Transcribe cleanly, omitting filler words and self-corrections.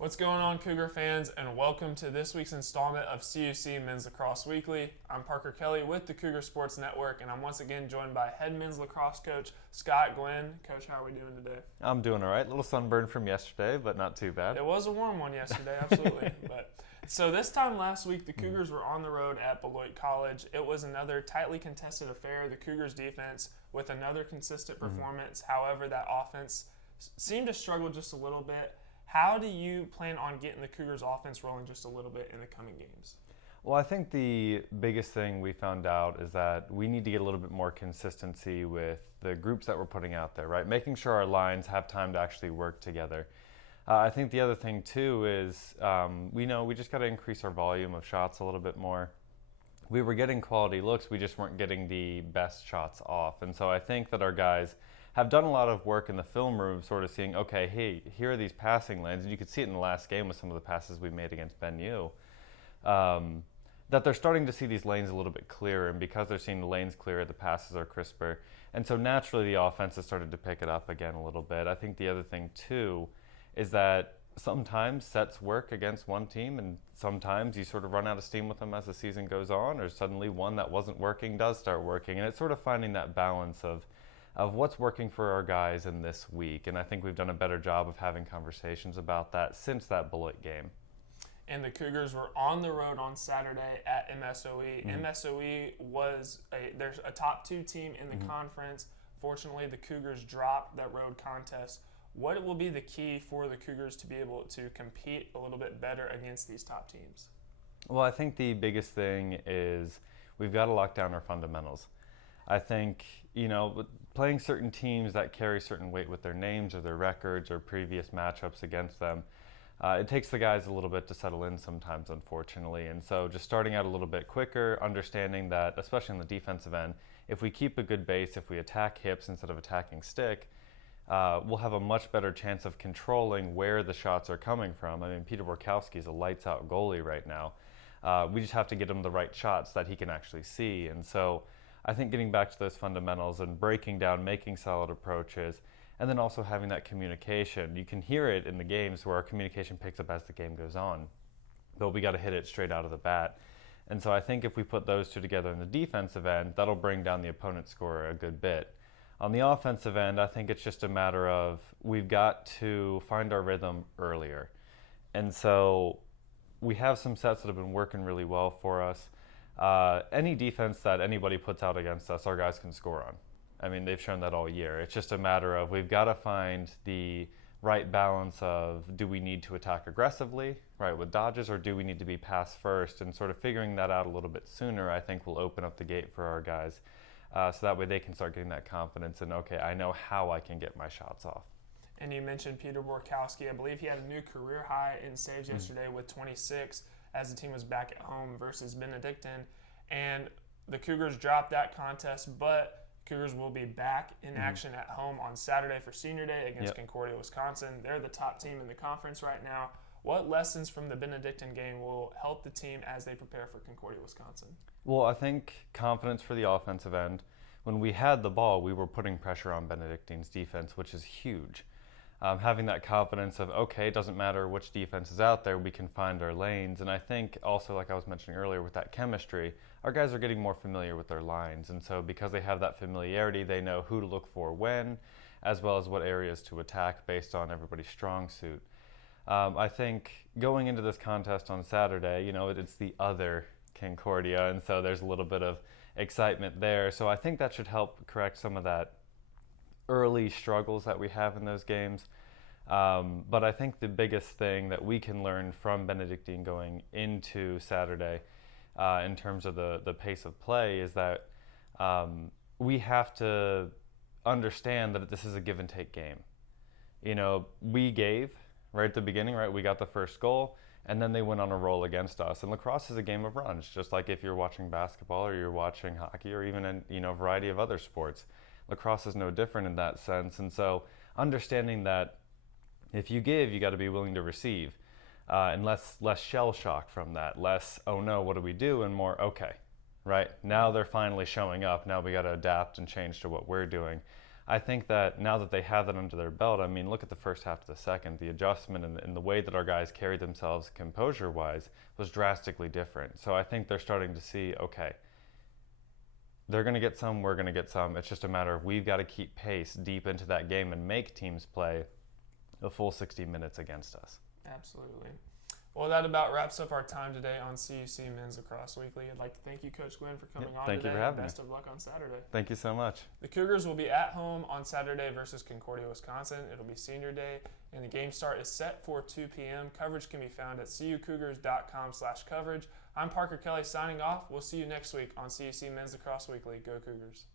What's going on, Cougar fans, and welcome to this week's installment of CUC Men's Lacrosse Weekly. I'm Parker Kelly with the Cougar Sports Network, and I'm once again joined by head men's lacrosse coach Scott Glenn. Coach, how are we doing today? I'm doing all right. A little sunburn from yesterday, but not too bad. It was a warm one yesterday, absolutely. So this time last week, the Cougars were on the road at Beloit College. It was another tightly contested affair. The Cougars defense with another consistent performance. However, that offense seemed to struggle just a little bit. How do you plan on getting the Cougars offense rolling just a little bit in the coming games? Well, I think the biggest thing we found out is that we need to get a little bit more consistency with the groups that we're putting out there, right? Making sure our lines have time to actually work together. I think the other thing too is we just got to increase our volume of shots a little bit more. We were getting quality looks, we just weren't getting the best shots off. And so I think that our guys have done a lot of work in the film room, sort of seeing, okay, hey, here are these passing lanes, and you could see it in the last game with some of the passes we made against Ben U, that they're starting to see these lanes a little bit clearer, and because they're seeing the lanes clearer, the passes are crisper, and so naturally the offense has started to pick it up again a little bit. I think the other thing too is that sometimes sets work against one team, and sometimes you sort of run out of steam with them as the season goes on, or suddenly one that wasn't working does start working, and it's sort of finding that balance of what's working for our guys in this week. And I think we've done a better job of having conversations about that since that Beloit game. And the Cougars were on the road on Saturday at MSOE. MSOE was there's a top two team in the conference. Fortunately, the Cougars dropped that road contest. What will be the key for the Cougars to be able to compete a little bit better against these top teams? Well, I think the biggest thing is we've got to lock down our fundamentals. I think, playing certain teams that carry certain weight with their names or their records or previous matchups against them, it takes the guys a little bit to settle in sometimes, unfortunately. And so just starting out a little bit quicker, understanding that, especially on the defensive end, if we keep a good base, if we attack hips instead of attacking stick, we'll have a much better chance of controlling where the shots are coming from. I mean, Peter Borkowski is a lights-out goalie right now. We just have to get him the right shots that he can actually see. And so I think getting back to those fundamentals and breaking down, making solid approaches, and then also having that communication. You can hear it in the games where our communication picks up as the game goes on, but we got to hit it straight out of the bat. And so I think if we put those two together in the defensive end, that'll bring down the opponent's score a good bit. On the offensive end, I think it's just a matter of we've got to find our rhythm earlier. And so we have some sets that have been working really well for us. Any defense that anybody puts out against us, our guys can score on. I mean, they've shown that all year. It's just a matter of we've got to find the right balance of do we need to attack aggressively, right, with dodges, or do we need to be pass first? And sort of figuring that out a little bit sooner, I think, will open up the gate for our guys. So that way they can start getting that confidence and, okay, I know how I can get my shots off. And you mentioned Peter Borkowski. I believe he had a new career high in saves yesterday with 26 as the team was back at home versus Benedictine. And the Cougars dropped that contest, but Cougars will be back in action at home on Saturday for Senior Day against Concordia, Wisconsin. They're the top team in the conference right now. What lessons from the Benedictine game will help the team as they prepare for Concordia, Wisconsin? Well, I think confidence for the offensive end. When we had the ball, we were putting pressure on Benedictine's defense, which is huge. Having that confidence of, okay, it doesn't matter which defense is out there, we can find our lanes. And I think also, like I was mentioning earlier, with that chemistry, our guys are getting more familiar with their lines. And so because they have that familiarity, they know who to look for when, as well as what areas to attack based on everybody's strong suit. I think going into this contest on Saturday, it's the other Concordia, and so there's a little bit of excitement there. So I think that should help correct some of that early struggles that we have in those games. But I think the biggest thing that we can learn from Benedictine going into Saturday in terms of the pace of play is that we have to understand that this is a give and take game. We gave right at the beginning, right? We got the first goal, and then they went on a roll against us. And lacrosse is a game of runs, just like if you're watching basketball or you're watching hockey or even a variety of other sports. Lacrosse is no different in that sense. And so understanding that if you give, you got to be willing to receive. And less shell shock from that, less, oh no, what do we do? And more, okay, right? Now they're finally showing up. Now we got to adapt and change to what we're doing. I think that now that they have that under their belt, I mean, look at the first half to the second. The adjustment and the way that our guys carried themselves composure-wise was drastically different. So I think they're starting to see, okay, they're going to get some, we're going to get some. It's just a matter of we've got to keep pace deep into that game and make teams play the full 60 minutes against us. Absolutely. Well, that about wraps up our time today on CUC Men's Lacrosse Weekly. I'd like to thank you, Coach Glenn, for coming on today. Thank you for having me. Best of luck on Saturday. Thank you so much. The Cougars will be at home on Saturday versus Concordia, Wisconsin. It'll be senior day, and the game start is set for 2 p.m. Coverage can be found at cucougars.com/coverage. I'm Parker Kelly signing off. We'll see you next week on CUC Men's Lacrosse Weekly. Go Cougars.